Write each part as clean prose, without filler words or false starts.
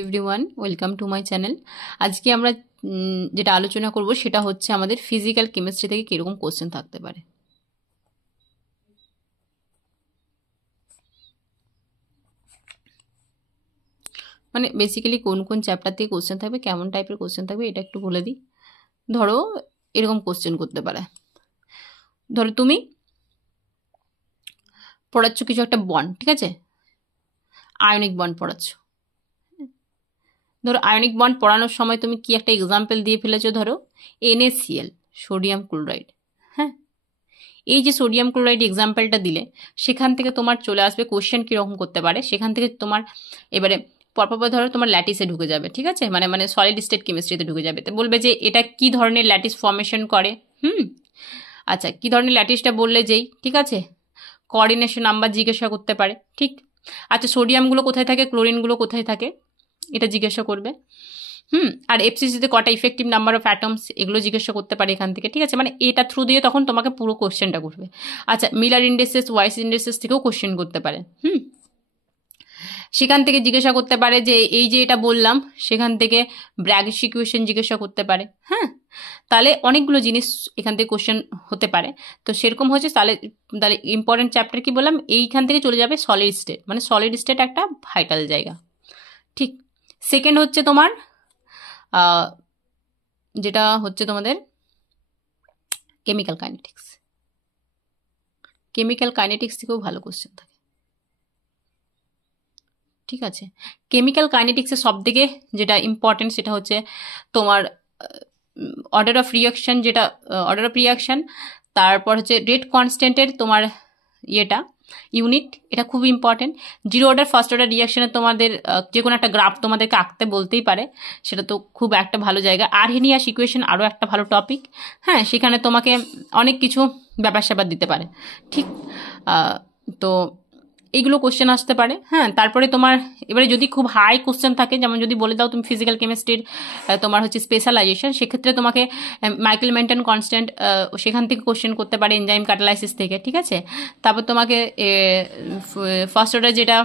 Everyone, welcome to my channel. আজকে আমরা যেটা আলোচনা করব সেটা হচ্ছে আমাদের ফিজিক্যাল কেমিস্ট্রি থেকে কীরকম কোশ্চেন থাকতে পারে। মানে বেসিক্যালি কোন কোন চ্যাপ্টার থেকে কোশ্চেন থাকবে, কেমন টাইপের কোশ্চেন থাকবে এটা একটু বলে দিই। ধরো এরকম কোশ্চেন করতে পারে, ধরো তুমি পড়াচ্ছ কিছু একটা বন্ড, ঠিক আছে, আয়নিক বন্ড পড়াচ্ছ। ধরো আয়নিক বন্ড পড়ানোর সময় তুমি কি একটা এক্সাম্পল দিয়ে ফেলেছো, ধরো NaCl, সোডিয়াম ক্লোরাইড। হ্যাঁ, এই যে সোডিয়াম ক্লোরাইড এক্সাম্পলটা দিলে সেখান থেকে তোমার চলে আসবে কোশ্চেন কীরকম করতে পারে। সেখান থেকে তোমার এবারে পরপর ধরো তোমার ল্যাটিসে ঢুকে যাবে, ঠিক আছে, মানে সলিড স্টেট কেমিস্ট্রিতে ঢুকে যাবে। তো বলবে যে এটা কি ধরনের ল্যাটিস ফর্মেশন করে। আচ্ছা, কি ধরনের ল্যাটিসটা বললে যেই, ঠিক আছে, কোঅর্ডিনেশন নাম্বার জিজ্ঞাসা করতে পারে, ঠিক। আচ্ছা, সোডিয়ামগুলো কোথায় থাকে, ক্লোরিনগুলো কোথায় থাকে, এটা জিজ্ঞাসা করবে। আর এফসিসিতে কটা ইফেক্টিভ নাম্বার অফ অ্যাটমস, এগুলো জিজ্ঞাসা করতে পারে এখান থেকে, ঠিক আছে। মানে এটা থ্রু দিয়ে তখন তোমাকে পুরো কোশ্চেনটা করবে। আচ্ছা, মিলার ইন্ডেক্সেস, ওয়াইস ইন্ডেক্সেস থেকেও কোশ্চেন করতে পারে। সেখান থেকে জিজ্ঞাসা করতে পারে যে এই যে এটা বললাম, সেখান থেকে ব্র্যাগস ইকুয়েশন জিজ্ঞাসা করতে পারে। তাহলে অনেকগুলো জিনিস এখান থেকে কোশ্চেন হতে পারে। তো সেরকম হচ্ছে, তাহলে ইম্পর্টেন্ট চ্যাপ্টার কি বললাম, এইখান থেকে চলে যাবে সলিড স্টেট। মানে সলিড স্টেট একটা ভাইটাল জায়গা, ঠিক। সেকেন্ড হচ্ছে তোমার যেটা হচ্ছে তোমাদের কেমিক্যাল কাইনেটিক্স। কেমিক্যাল কাইনেটিক্স থেকেও ভালো কোশ্চেন থাকে, ঠিক আছে। কেমিক্যাল কাইনেটিক্সের সব থেকে যেটা ইম্পর্টেন্ট সেটা হচ্ছে তোমার অর্ডার অফ রিয়াকশন, যেটা অর্ডার অফ রিয়াকশন, তারপর হচ্ছে রেট কনস্ট্যান্টের তোমার ইয়েটা ইউনিট, এটা খুব important. Zero order first order রিয়াকশনে তোমাদের যে কোনো একটা গ্রাফ তোমাদেরকে আঁকতে বলতেই পারে, সেটা তো খুব একটা ভালো জায়গা। আরহেনিয়াস ইকুয়েশন আরও একটা ভালো টপিক। সেখানে তোমাকে অনেক কিছু ব্যাপার স্যাপার দিতে পারে, ঠিক। তো এইগুলো কোশ্চেন আসতে পারে। তারপরে তোমার এবারে যদি খুব হাই কোশ্চেন থাকে, যেমন যদি বলে দাও তুমি ফিজিক্যাল কেমিস্ট্রির তোমার হচ্ছে স্পেশালাইজেশন, সেক্ষেত্রে তোমাকে মাইকেল মেন্টন কনস্ট্যান্ট, সেখান থেকে কোশ্চেন করতে পারে, এনজাইম ক্যাটালাইসিস থেকে, ঠিক আছে। তারপর তোমাকে ফার্স্ট অর্ডার যেটা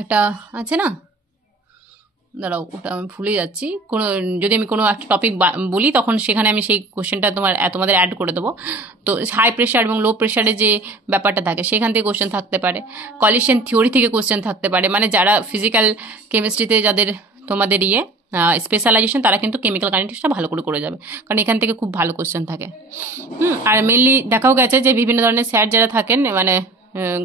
একটা আছে না, দাঁড়াও ওটা আমি ভুলে যাচ্ছি, যদি আমি কোনো একটা টপিক বলি তখন সেখানে আমি সেই কোশ্চেনটা তোমাদের অ্যাড করে দেবো। তো হাই প্রেশার এবং লো প্রেশারে যে ব্যাপারটা থাকে সেখান থেকে কোশ্চেন থাকতে পারে। কলিশন থিওরি থেকে কোশ্চেন থাকতে পারে। মানে যারা ফিজিক্যাল কেমিস্ট্রিতে যাদের তোমাদের স্পেশালাইজেশন, তারা কিন্তু কেমিক্যাল কাইনেটিক্সটা ভালো করে যাবে, কারণ এখান থেকে খুব ভালো কোশ্চেন থাকে। আর মেনলি দেখাও গেছে যে বিভিন্ন ধরনের স্যার যারা থাকেন, মানে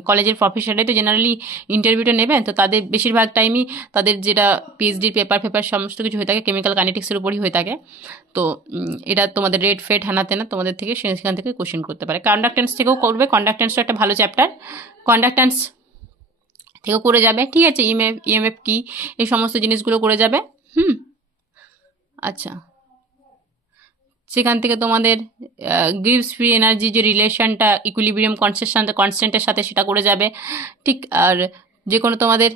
কলেজের প্রফেসররাই তো জেনারেলি ইন্টারভিউটা নেবেন, তো তাদের বেশিরভাগ টাইমই তাদের যেটা পিএইচডির পেপার সমস্ত কিছু হয়ে থাকে কেমিক্যাল কাইনেটিক্সের উপরই হয়ে থাকে। তো এটা তোমাদের রেড ফেট হানাতে না তোমাদের থেকে সেখান থেকে কোশ্চেন করতে পারে। কন্ডাক্টেন্স থেকেও করবে, কন্ডাক্টেন্সটা একটা ভালো চ্যাপ্টার, কন্ডাক্টেন্স থেকেও করে যাবে, ঠিক আছে। ইএমএফ কি, এই সমস্ত জিনিসগুলো করে যাবে। আচ্ছা, সেখান থেকে তোমাদের গ্রিভস ফ্রি এনার্জি যে রিলেশনটা ইকুইলিব্রিয়াম কনস্ট্যান্টের সাথে, সেটা করে যাবে, ঠিক। আর যে কোনো তোমাদের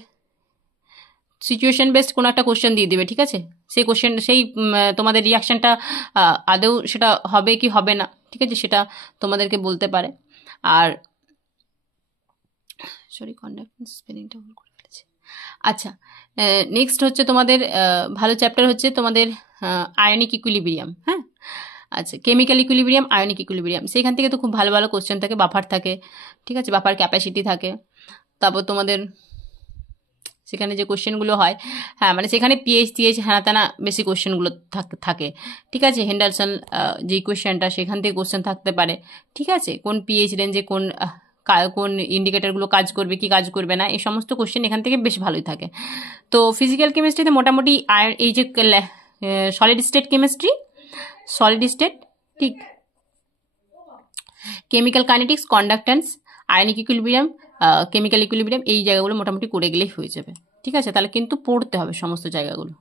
সিচুয়েশন বেসড কোনো একটা কোশ্চেন দিয়ে দিবে, ঠিক আছে। সেই কোশ্চেন, সেই তোমাদের রিয়াকশনটা আদৌ সেটা হবে কি হবে না, ঠিক আছে, সেটা তোমাদেরকে বলতে পারে। আর সরি, কন্ডাক্টেন্স স্পেলিংটা ভুল করে ফেলেছি। আচ্ছা, নেক্সট হচ্ছে তোমাদের ভালো চ্যাপ্টার হচ্ছে তোমাদের আয়নিক ইকুইলিব্রিয়াম। আচ্ছা, কেমিক্যাল ইকুইলিব্রিয়াম, আয়নিক ইকুইলিব্রিয়াম, সেইখান থেকে তো খুব ভালো ভালো কোশ্চেন থাকে। বাফার থাকে, ঠিক আছে, বাফার ক্যাপাসিটি থাকে। তারপর তোমাদের সেখানে যে কোশ্চেনগুলো হয়, মানে সেখানে পিএইচ হ্যানা বেশি কোশ্চেনগুলো থাকে, ঠিক আছে। হেন্ডারসন যে ইকুয়েশনটা, সেখান থেকে কোশ্চেন থাকতে পারে, ঠিক আছে। কোন পিএইচ রেঞ্জে কোন ইন্ডিকেটরগুলো কাজ করবে কি কাজ করবে না, এই সমস্ত কোশ্চেন এখান থেকে বেশ ভালোই থাকে। তো ফিজিক্যাল কেমিস্ট্রিতে মোটামুটি এই যে solid state chemistry, solid state, ঠিক, chemical kinetics, conductance, ionic equilibrium, chemical equilibrium, এই জায়গাগুলো মোটামুটি করে গেলেই হয়ে যাবে, ঠিক আছে। তাহলে কিন্তু পড়তে হবে সমস্ত জায়গাগুলো।